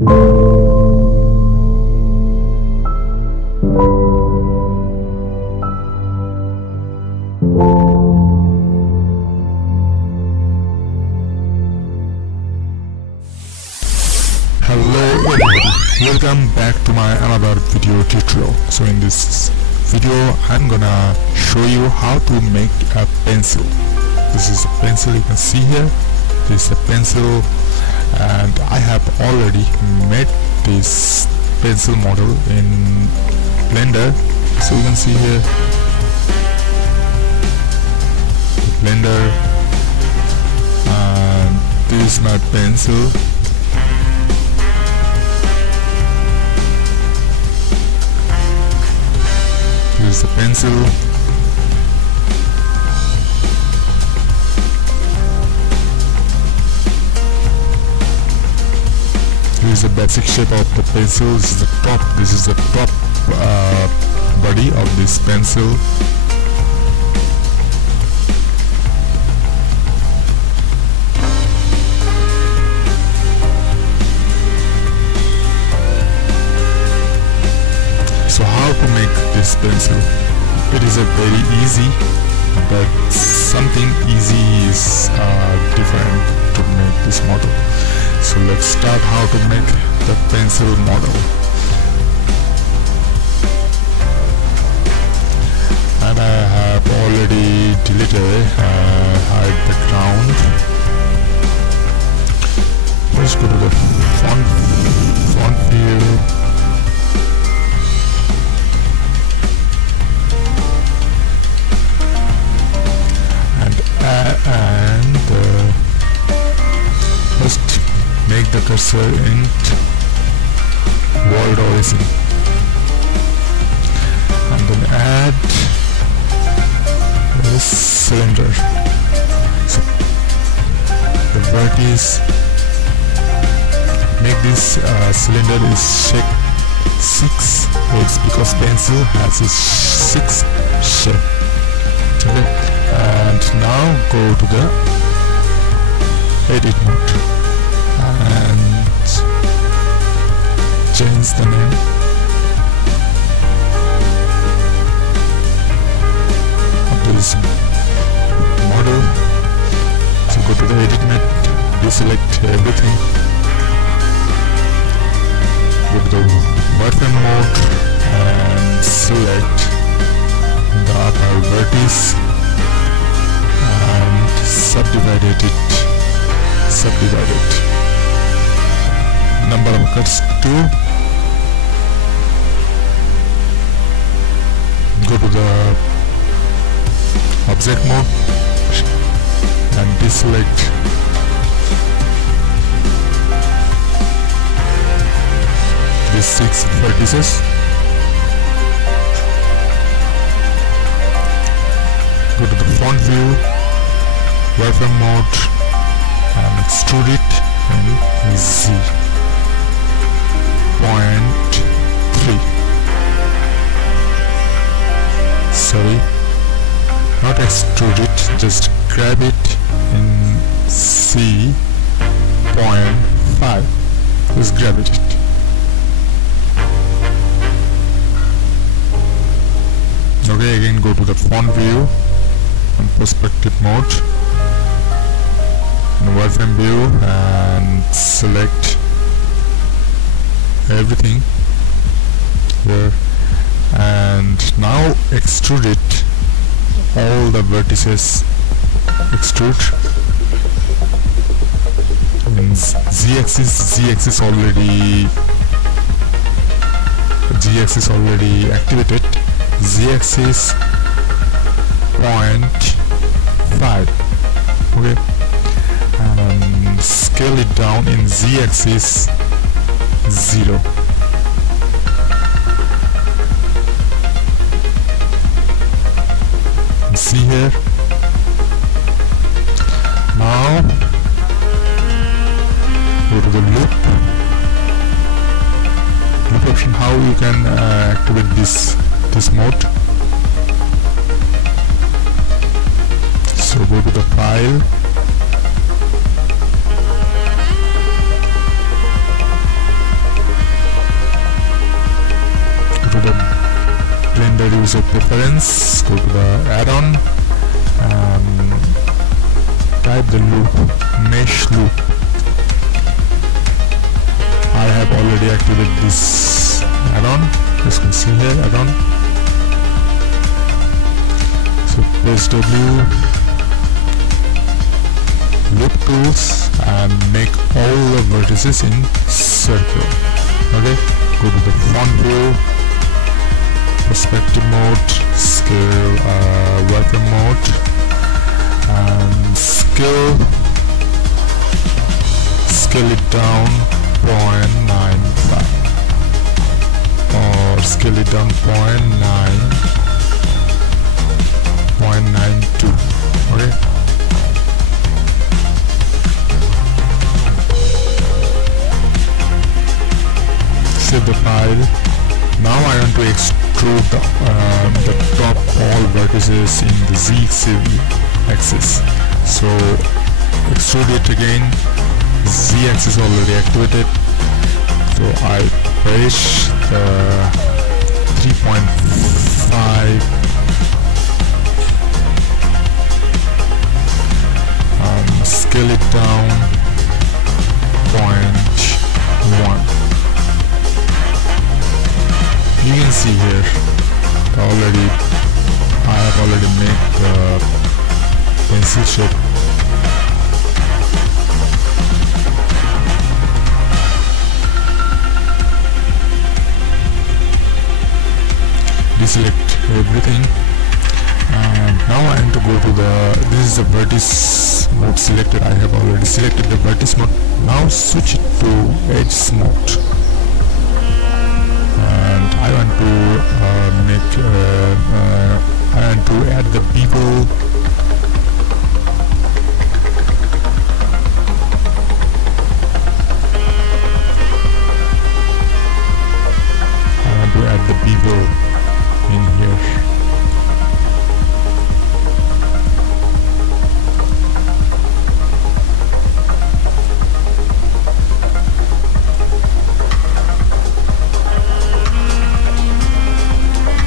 Hello everybody, welcome back to my another video tutorial. So in this video I'm gonna show you how to make a pencil. This is a pencil, you can see here. This is a pencil and I have already made this pencil model in Blender. So you can see here the Blender, and this is my pencil. This is the pencil. This is the basic shape of the pencil. This is the top. This is the top body of this pencil. So how to make this pencil? It is a very easy, but something easy is different to make this model. So let's start how to make the pencil model. And I have already deleted hide background. Let's go to the font view. And first make the cursor in world origin, and then add this cylinder. So the vertex, make this cylinder is shape 6. It's because pencil has a 6 shape. Okay. And now go to the edit mode and change the name. Of this model. So go to the edit mode, deselect everything, go to the wireframe mode and select the upper vertex. Subdivide it. Number of cuts 2. Go to the object mode and deselect these 6 vertices. Go to the font view, wireframe mode, and extrude it in Z.3. Sorry, not extrude it, just grab it in C.5. Just grab it. Okay, again go to the font view and perspective mode and wireframe view and select everything here, and now extrude it, all the vertices extrude in z-axis already activated, z-axis 0.5. okay, and scale it down in z-axis 0. And see here, now go to the loop option, how you can activate this mode. So go to the file, use of preference, go to the add-on and type the loop, mesh loop. I have already activated this add-on, as you can see here, add-on. So press W, loop tools, and make all the vertices in circle. Okay, go to the font view, perspective mode, scale, wireframe mode, and scale it down 0.95 or scale it down 0.92. Okay, save the file. Now I want to extrude the top all vertices in the Z axis. So extrude it again. Z axis already activated. So I press the 3.5 scale it down 0.1. You can see here I have already made the pencil shape. Deselect everything, and now I am to go to this is the vertex mode selected. I have already selected the vertex mode. Now switch it to edge mode. I want to add the bevel. In here.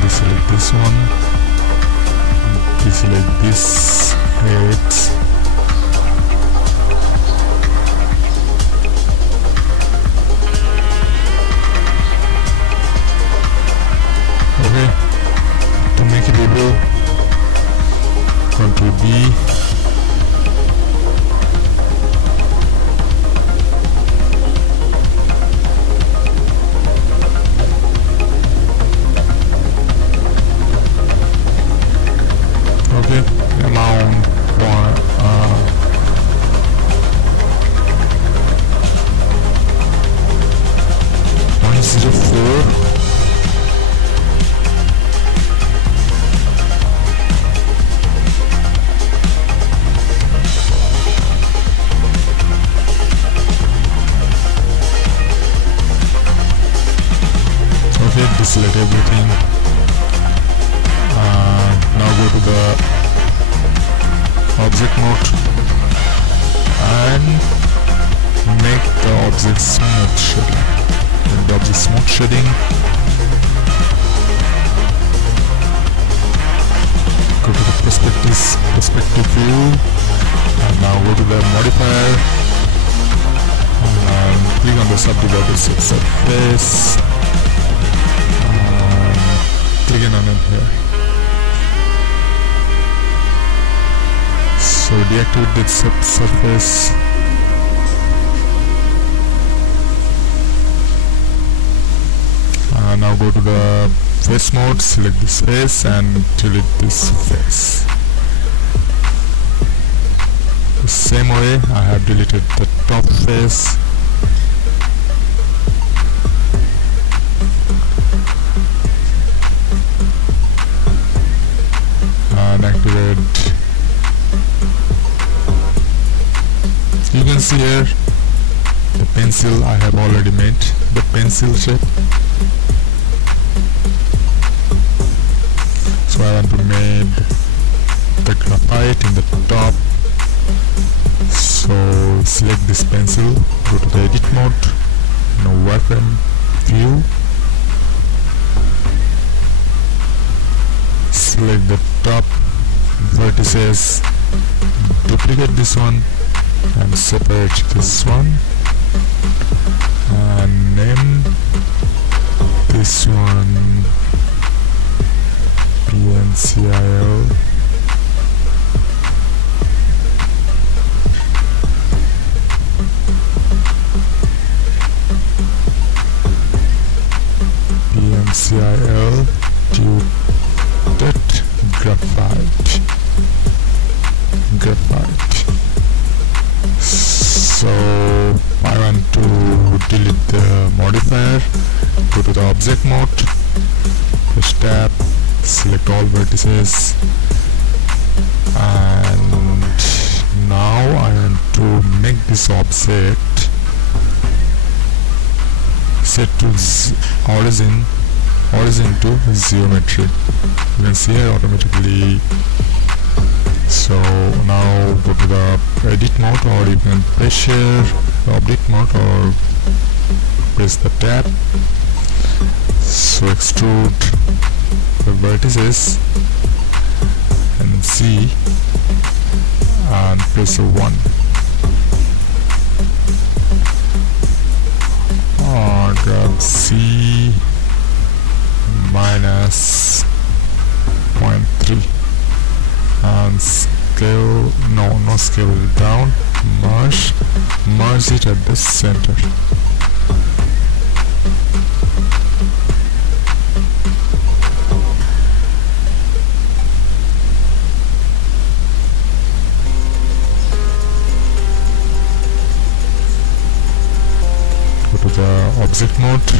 Deselect this one. Deselect this head. Control B, okay, amount 104. Deselect everything. Now go to the object mode and make the object smooth shading. Make the object smooth shading. Go to the perspective view, and now go to the modifier and click on the subdivided surface. Click on it here. So deactivate the surface. Now go to the face mode, select this face and delete this face. The same way I have deleted the top face. Activate. You can see here the pencil I have already made, the pencil shape. So I want to make the graphite in the top. So select this pencil, go to the edit mode, now wireframe view, select the top vertices, duplicate this one and separate this one, and name this one PNCIL. PNCIL tilted graphite. So I want to delete the modifier. Go to the object mode, push tab, select all vertices, and now I want to make this object set to origin to geometry. You can see here automatically. So now go to the edit mode, or you can press here the object mode or press the tab. So extrude the vertices and C and press 1. Or grab C minus 0.3 and scale, no scale it down, merge it at the center. Go to the object mode,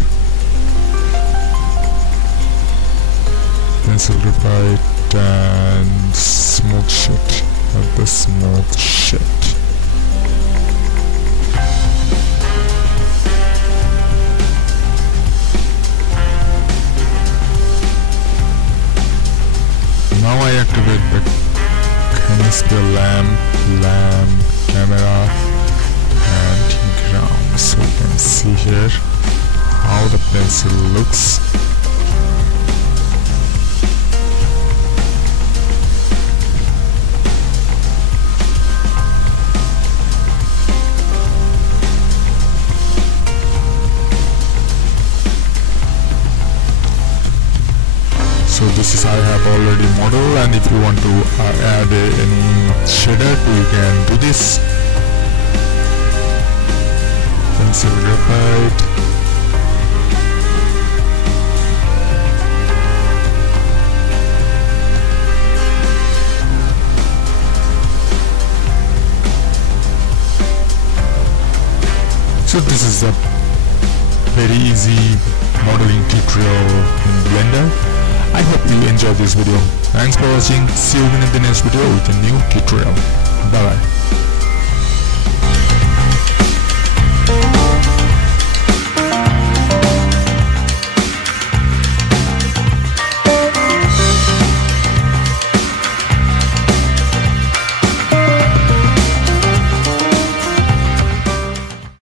pencil graphite and smooth shit of the smooth shit. Now I activate the canister lamp, camera and ground, so you can see here how the pencil looks. So this is I have already model, and if you want to add any shader, you can do this. Pencil graphite, so this is a very easy modeling tutorial in Blender. I hope you enjoyed this video. Thanks for watching. See you again in the next video with a new tutorial. Bye bye.